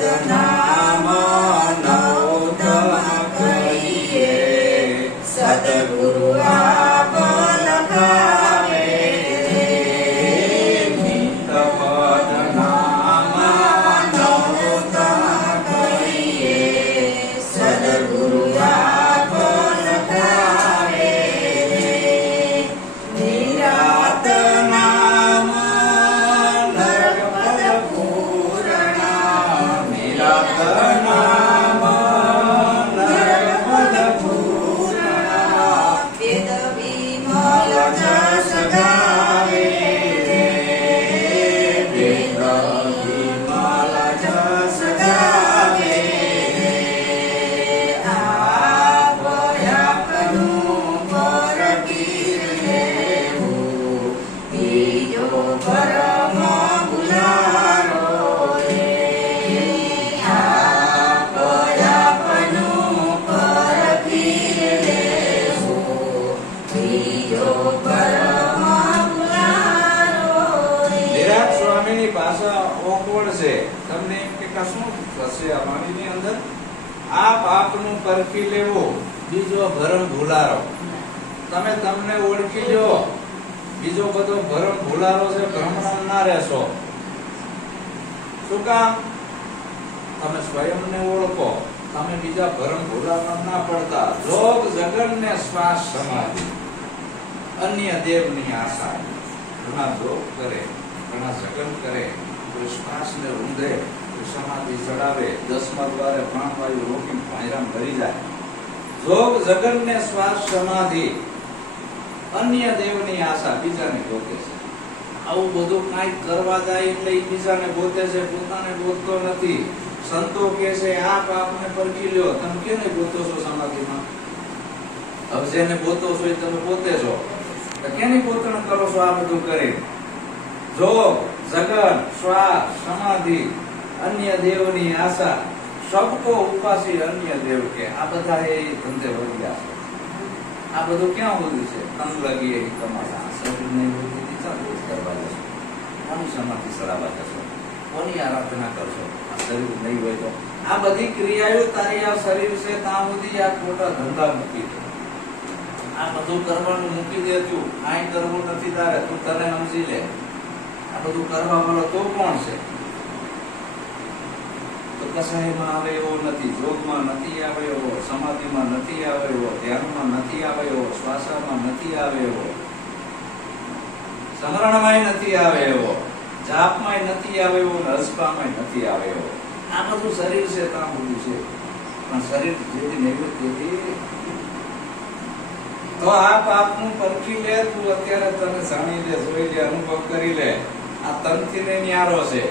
સદનામ નવોત્તમ કહીએ, સદગુરુ આપ લખાવે રે. નિત પદ નામ નવોત્તમ કહીએ, સદગુરુ આપ લખાવે રે. નિરાત નામ નરપદ પૂર્ણ, નિરાત નામ નરપદ પૂર્ણ, વેદ વિમલ જસ ગાવે રે. વેદ વિમલ જસ ગાવે રે. આપ આપનું પર પીર લેવું, બીજો પરમ ભુલારો રે. આપ આપનું પર પીર લેવું, બીજો પરમ ભુલારો રે. નિરાત સ્વામીની ભાષા ઓકવડ છે. તમને એમ કે કશું થશે આ વાણીની અંદર? આપ આપનું પરખી લેવો, બીજો ભરમ ભૂલારો. તમે તમને ઓળખી લો, બીજો બધો ભરમ ભૂલારો છે, ભ્રમણા ના રહેશો. શું કામ? તમે સ્વયંને ઓળખો, તમે બીજા ભરમ ભૂલારો ના પડતા. જોગ જગન ને શ્વાસ સમાધિ, અન્ય દેવની આશા. ઘણા જોગ કરે, ઘણા જગન કરે, કોઈ શ્વાસ ને રૂંધે, કોઈ સમાધિ ચડાવે, 10મા દ્વારે પ્રાણવાયુ રોકીને ભાયરામ ભરી જાય. જોગ જગન ને શ્વાસ સમાધિ, અન્ય દેવની આશા, બીજાને ગોતે છે. આવું બધું કાંઈક કરવા જાય એટલે ઈ બીજાને ગોતે છે, પોતાને ગોતતો નથી. સંતો કહે છે આપ આપને પરખી લ્યો. તમે કેને ગોતો છો સમાધિમાં? હવે જેને ગોતો છો એ તમે પોતે છો. તો કેની ગોતણ કરો છો આ બધું કરી? જોગ જગન શ્વાસ સમાધિ, અન્ય દેવની આશા, સબકો ઉપાસી અન્ય દેવ કે. આ બધા એ ધંધે વળગ્યા છે. આ બધું ક્યાં બધું છે? તન લગી એ તમારા શરીર નહીં હોય ચાલુ કરવા જશો, કોની સમાધિ ચડાવવા જશો, કોની આરાધના કરશો? આ શરીર નહીં હોય તો આ બધી ક્રિયાઓ તારી આ શરીર છે ત્યાં સુધી આ ખોટા ધંધા મૂકી દે. આ બધું કરવાનું મૂકી દે. તું કાંઈ કરવું નથી તારે, તું તને સમજી લે. આ બધું કરવા વાળો તો કોણ છે? તો કસાયમાં આવે એવો નથી, જોગમાં નથી આવે એવો, સમાધિમાં નથી આવે એવો, ધ્યાનમાં નથી આવે એવો, શ્વાસમાં નથી આવે એવો, સમરણમાંય નથી આવે એવો, જાપમાંય નથી આવે એવો, રસપામાંય નથી આવે એવો. આ બધું શરીર છે ત્યાં બધું છે. પણ શરીર જેથી નિવૃત્ત તેથી તો આપ આપનું પરખી લે. તું અત્યારે તને જાણી લે, જોઈ લે, અનુભવ કરી લે. આ તનથી ને ન્યારો છે.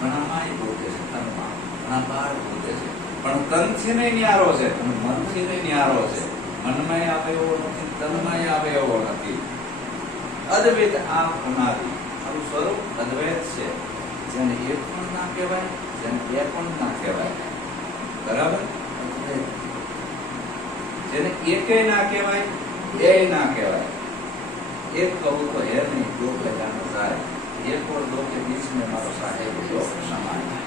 ઘણા માય બોલે છે, તનમાં ઘણા બહાર બોલે છે, પણ તનથી ને ન્યારો છે અને મનથી ને ન્યારો છે. મનમાંય આવે એવો નથી, તનમાંય આવે એવો નથી. અદ્વૈત આપ અનાદિ, આનું સ્વરૂપ અદ્વૈત છે. જેને એક પણ ના કહેવાય, જેને બે પણ ના કહેવાય. બરાબર? જેને એકે ના કહેવાય, બે ના કહેવાય. એક કહું તો હે નહીં, દો જાનો જાય. એક और दो के बीच में मारो साहेब जो समान है.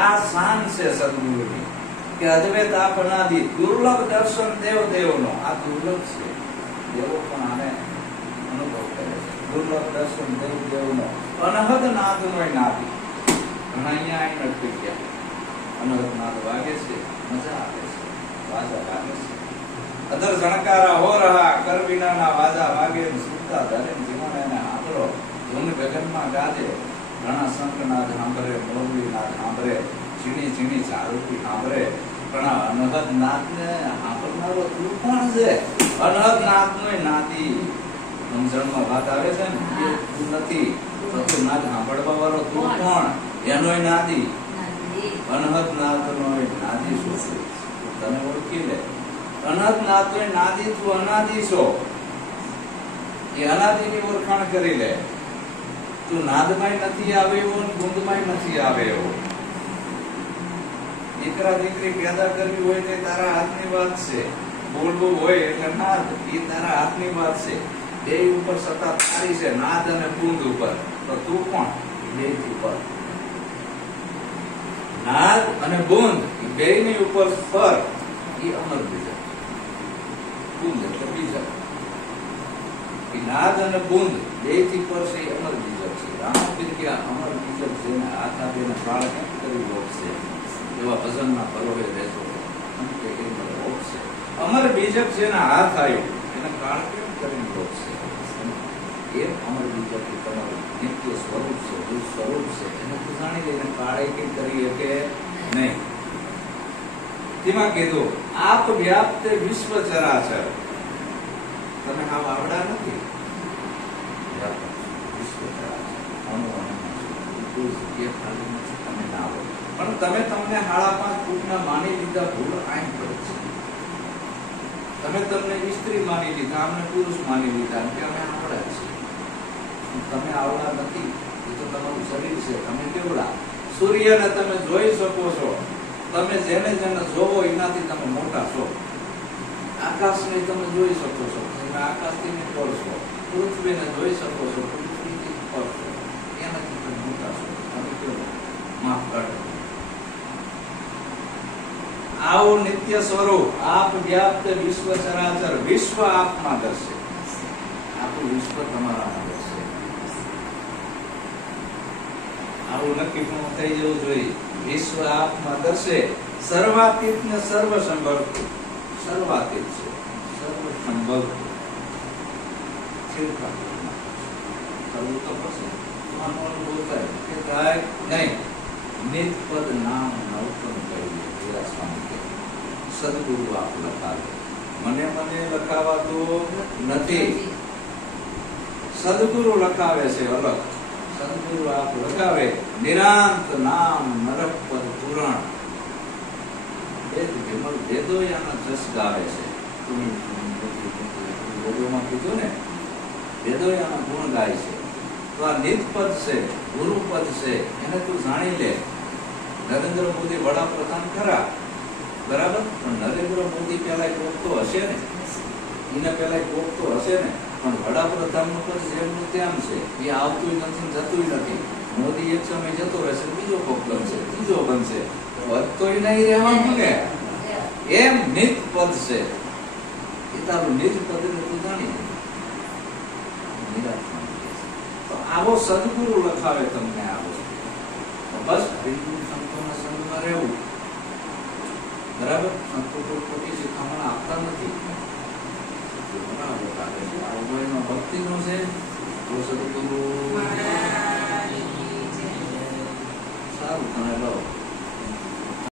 આ શાન છે સદગુરુની કે અદ્વૈત આપ અનાદિ, દુર્લભ દર્શન દેવ દેવનો. આ દુર્લભ છે, દેવો પણ આને અનુભવ કરે છે. દુર્લભ દર્શન દેવ દેવનો, અનહદ નાદનો નાદ. ઘણા અહીંયા આવીને અટકી ગયા. અનહદ નાદ વાગે છે, મજા આવે છે, વાજા વાગે છે. અધર જણકારા હો રહા, કર વિનાના વાજા વાગે, સુતા ધરે જીવન એને આંબળો. ધૂન ગગનમાં ગાજે, ઘણા શંખનાદ સાંભળે, મોરબીનાદ સાંભળે, ઝીણી ઝીણી ઝાડુથી સાંભળે. ઘણા અનહદ નાદને સાંભળનારો તું કોણ છે? અનહદ નાદનો નાદી. સમજણમાં વાત આવે છે ને, એ તું નથી. તો નાદ સાંભળવા વાળો તું કોણ? એનોય નાદી. અનહદ નાદનો નાદી શું છે? તને ઓળખી લે. અનહદ નાદનો નાદી, તું અનાદિ છો. એ અનાદિની ઓળખાણ કરી લે. તું નાદમાંય નથી આવે એવો, ગુંદમાંય નથી આવે એવો. દીકરા દીકરી પેદા કરવી હોય તે તારા હાથની વાત છે. બોલવું હોય એટલે નાદ, એ તારા હાથની વાત છે. બે ઉપર સત્તા તારી છે, નાદ અને ગુંદ ઉપર. તો તું કોણ? બે થી પર નાદ અને બુંદ બેયની ઉપર પર એ અમર બીજક. બુંદ એટલે બીજક. એ નાદ અને બુંદ બે થી પર છે એ અમર બીજક છે. રામપીર કે અમર બીજક છે ને હાથ આપીને કાળ કેમ કરી ઓપશે એવા ભજનના પરોવે રહેશો કે ઓપશે. અમર બીજક જેના હાથ આવ્યો એને કાળ કેમ કરીને ઓપશે. એમ અમર બીજક તમારું નિત્ય સ્વરૂપ છે, જે સ્વરૂપ છે એને તું જાણી લઈને કાળે કઈ કરી શકે નહીં. તેમાં કીધું આપ વ્યાપ્ત વિશ્વ ચરાચર. તમે આ આવડા નથી. વિશ્વ ચરાચર તમે ના આવો પણ તમે તમને 5.5 ફૂટના માની લીધા ભૂલ આઈ પડે છે. તમે તમને સ્ત્રી માની લીધા, અમને પુરુષ માની લીધા કે અમે આવડા છીએ. તમે આવડા નથી. એ તો તમારું શરીર છે. તમે કેવડા. સૂર્યને તમે જોઈ શકો છો. તમે જેને જેને જોવો એનાથી તમે મોટા છો. આકાશને તમે જોઈ શકો છો. તમે આકાશથી ઉપર છો. પૃથ્વીને જોઈ શકો છો. પૃથ્વીથી ઉપર છો. એનાથી તમે મોટા છો. તમે કેવડા. માફ કરો. આવો નિત્ય સ્વરૂપ આપ વ્યાપ્ત વિશ્વ ચરાચર. વિશ્વ આપમાં દર્શે. આખું વિશ્વ તમારામાં દર્શે. આવું નક્કી પણ થઈ જવું જોઈએ. વિશ્વ આપમાં દર્શે. સર્વાતીત ને સર્વ સંભળતું. સર્વાતીત છે, સર્વ સંભળતું. કરવું તો પડશે. અનુભવ થાય કે થાય નહીં. નિત્પદ નામ નવતમ કહીએ. સદગુરુ આપ લખાવે. મને લખાવાતું નથી. સદગુરુ લખાવે છે અલગ. સદગુરુ આપ લખાવે. નિરાંત નામ નરક પદ પુરાણ. વેદ વિમલ વેદો આના જસ ગાવે છે. વેદોમાં કીધું ને વેદો આના ગુણ ગાય છે. તો આ નિત્પદ છે, ગુરુપદ છે, એને તું જાણી લે. નરેન્દ્ર મોદી વડાપ્રધાન ખરા બરાબર, પણ નરેન્દ્ર મોદી પેલા કોક તો હશે ને. એને પેલા કોક તો હશે ને. પણ વડાપ્રધાન નું પદ જેમનું તેમ છે. એ આવતું નથી, જતું નથી. મોદી એક સમય જતો રહેશે, બીજો કોક બનશે, ત્રીજો બનશે. તો એ નહીં રહેવાનું ને. એમ નિત પદ છે. એ તારું નિજ પદ ને તું જાણી તો આવો સદગુરુ લખાવે તમને. આવો બસ સંતોના સંગમાં રહેવું. બરાબર. સંતો તો ખોટી શિખામણ આપતા નથી. ભક્તિ નો છે તો સદગુરુ સારું તમે લો.